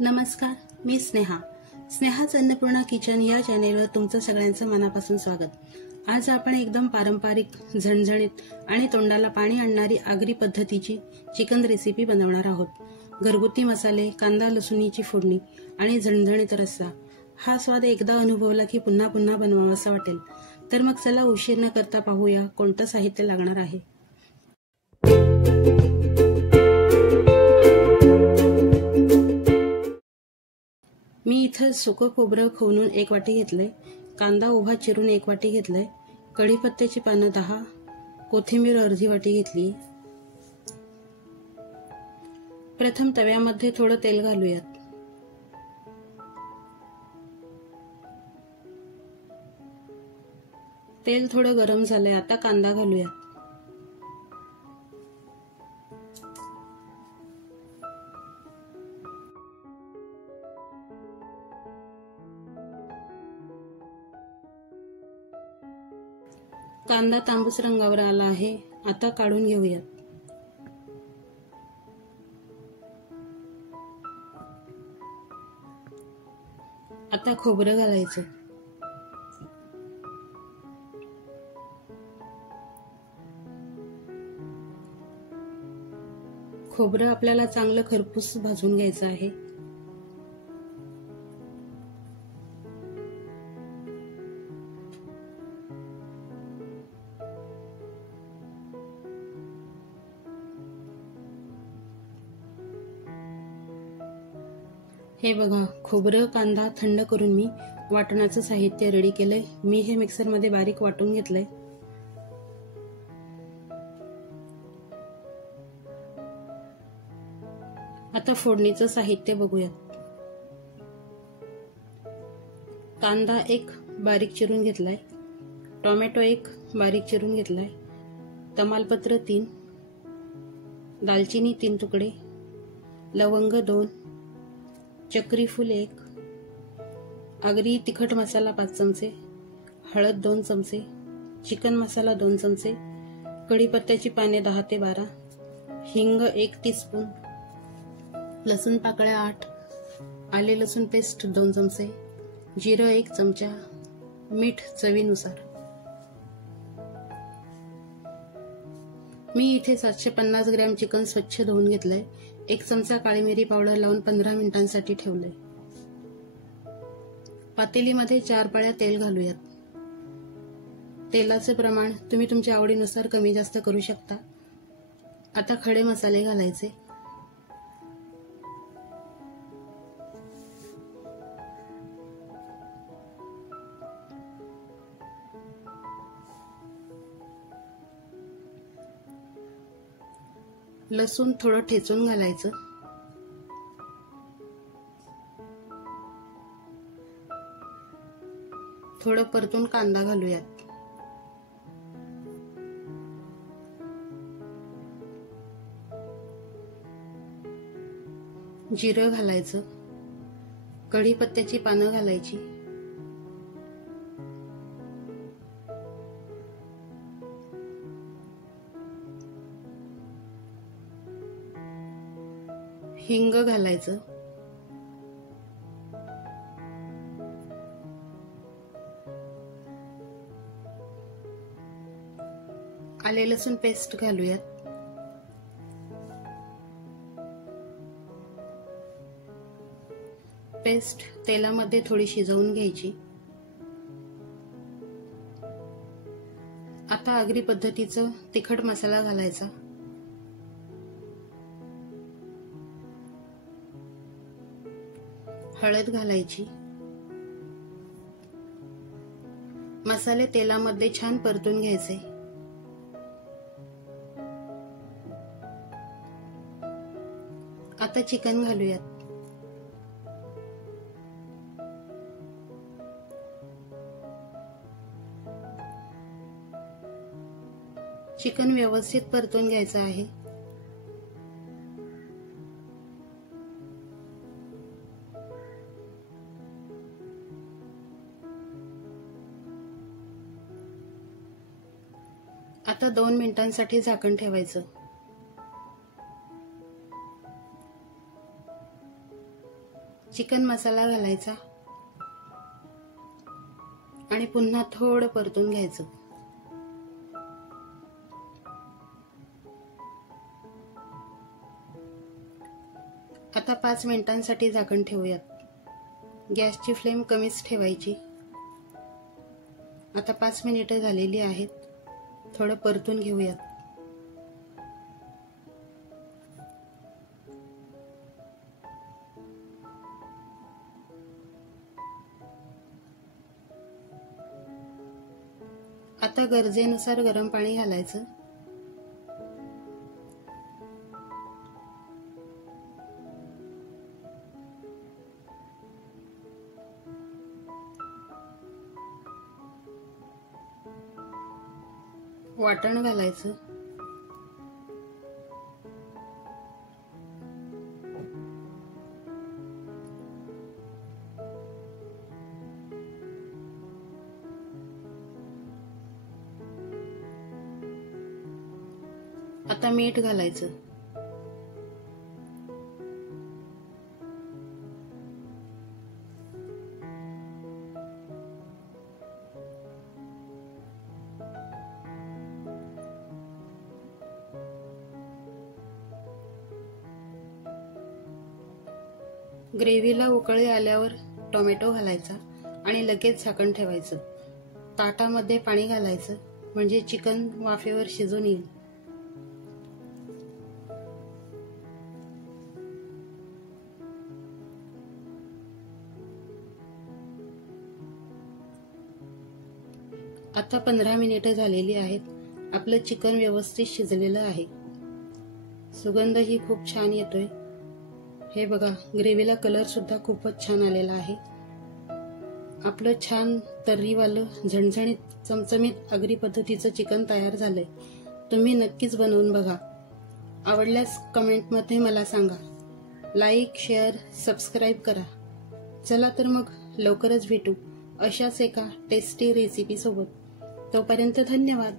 नमस्कार, मी स्नेहाच अन्नपूर्णा किचन या चॅनेलवर तुमचं सगळ्यांचं मनापासून स्वागत। आज आपण एकदम पारंपरिक, झणझणीत आणि तोंडाला पाणी आणणारी आगरी पद्धतीची चिकन रेसिपी बनवणार आहोत। घरगुती मसाले, कांदा लसूणीची फोडणी आणि झणझणीत रस्सा हा स्वाद एकदा अनुभवला की पुन्हा पुन्हा बनवावासा वाटेल। तर मग चला उशीर न करता पाहूया कोणतं साहित्य लागणार आहे। मी इथं सुकं खोबरं खवणून 1 वाटी घेतलंय, कांदा उभा चिरून 1 वाटी घेतलंय, कढीपत्त्याची पानं 10, कोथिंबीर अर्धी वाटी घेतली। प्रथम तव्यामध्ये थोडं तेल घालूयात। तेल थोडं गरम झालंय, आता कांदा घालूयात। कांदा तांबूस रंगावर आला आहे, आता काढून घेऊयात। आता खोबरं घालायचं। खोबरं आपल्याला चांगलं खरपूस भाजून घ्यायचं आहे। हे बघा, खोबरं कांदा थंड करून मी वाटणाचं साहित्य रेडी केलंय। मी हे मिक्सरमध्ये बारीक वाटून घेतलंय। आता फोडणीचं साहित्य बघूयात। कांदा 1 बारीक चिरून घेतलाय, टोमॅटो 1 बारीक चिरून घेतलाय, तमालपत्र 3, दालचिनी 3 तुकडे, लवंग 2, चक्रीफूल 1, आगरी तिखट मसाला 5 चमचे, हळद 2 चमचे, चिकन मसाला 2 चमचे, कढीपत्त्याची पाने 10 ते 12, हिंग 1 टीस्पून, लसूण पाकळ्या 8, आले लसूण पेस्ट 2 चमचे, जिरं 1 चमचा, मीठ चवीनुसार। मी इथे 750 ग्रॅम चिकन स्वच्छ धुवून घेतलंय। 1 चमचा काळी मिरी पावडर लावून 15 मिनिटांसाठी ठेवलंय। पातेलीमध्ये 4 पळ्या तेल घालूयात। तेलाचे प्रमाण तुम्ही तुमच्या आवडीनुसार कमी जास्त करू शकता। आता खडे मसाले घालायचे। लसूण थोडं ठेचून घालायचं। थोडं परतून कांदा घालूयात। जिरं घालायचं, कढीपत्त्याची पानं घालायची, हिंग घालायचं, आले लसूण पेस्ट घालूयात, पेस्ट तेलामध्ये थोडी शिजवून घ्यायची। आता आगरी पद्धतीचं तिखट मसाला घालायचा। हळद घालायची। मसाले तेलामध्ये छान परतून घ्यायचे। आता चिकन घालूयात। चिकन व्यवस्थित परतून घ्यायचं आहे। आता 2 मिनिटांसाठी झाकण ठेवायचं। चिकन मसाला घालायचा आणि पुन्हा थोडं परतून घ्यायचं. आता 5 मिनिटांसाठी झाकण ठेवूयात. गॅसची फ्लेम कमीच ठेवायची. आता 5 मिनिटं झालेली आहेत. थोडं परतून घेऊयात. आता गरजेनुसार गरम पाणी घालायचं. वाटण घालायचं. आता मीठ घालायचं. ग्रेव्हीला उकळी आल्यावर टोमॅटो घालायचा आणि लगेच झाकण ठेवायचं. ताटामध्ये पाणी घालायचं म्हणजे चिकन वाफेवर शिजून येईल. आता 15 मिनिटं झालेली आहेत. आपलं चिकन व्यवस्थित शिजलेलं आहे. सुगंधही खूप छान येतोय. हे बघा, ग्रेव्हीला कलर सुद्धा खूपच छान आलेला आहे. आपलं छान तर्रीवालं झणझणीत चमचमीत आगरी पद्धतीचं चिकन तयार झालंय. तुम्ही नक्कीच बनवून बघा. आवडल्यास कमेंटमध्ये मला सांगा. लाईक, शेअर, सबस्क्राईब करा. चला तर मग लवकरच भेटू अशाच एका टेस्टी रेसिपी सोबत. तोपर्यंत धन्यवाद.